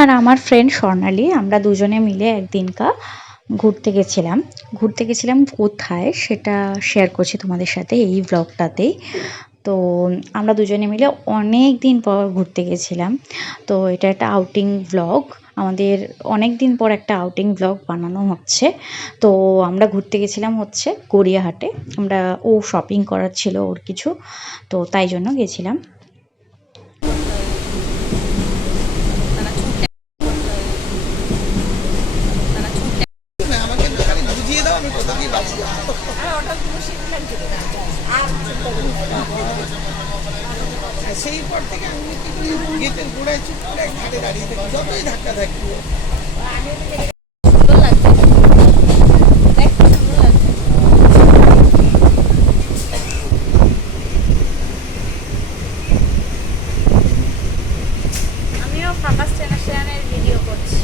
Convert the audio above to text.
আর আমার ফ্রেন্ড স্বর্ণালী আমরা দুজনে মিলে একদিনকা ঘুরতে গেছিলাম কোথায় সেটা শেয়ার করছি তোমাদের সাথে এই ব্লগটাতেই। তো আমরা দুজনে মিলে অনেক দিন পর ঘুরতে গেছিলাম। তো এটা একটা আউটিং ব্লগ, আমাদের অনেক দিন পর একটা আউটিং ব্লগ বানানো হচ্ছে। তো আমরা ঘুরতে গেছিলাম হচ্ছে গড়িয়াহাটে। আমরা শপিং করার ছিল ওর কিছু, তো তাই জন্য গেছিলাম। সেই পর থেকে আমি কি করি, গেটের গোড়ায় চুপ করে ঘাটে দাঁড়িয়ে থাকি, যতই ধাক্কা থাকি। আমিও ফাঁকা স্টেশনের ভিডিও করছি।